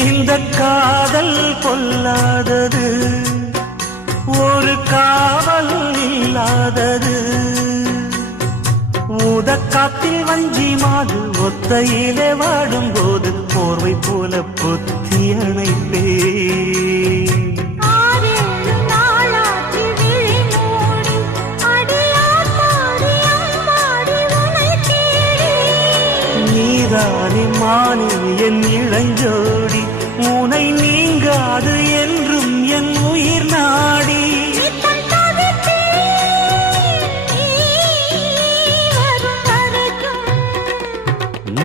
இந்த காதல் பொல்லாதது, ஒரு காவல் இல்லாதது. ஊதக்காத்தில் வஞ்சி மாது ஒத்தையிலே வாடும் போது போர்வை போல பொத்தி அணைப்பே. நீதானே மானே என் இளஞ்சோடி, உனை நீங்காது என்றும் என் உயிர் நாடி.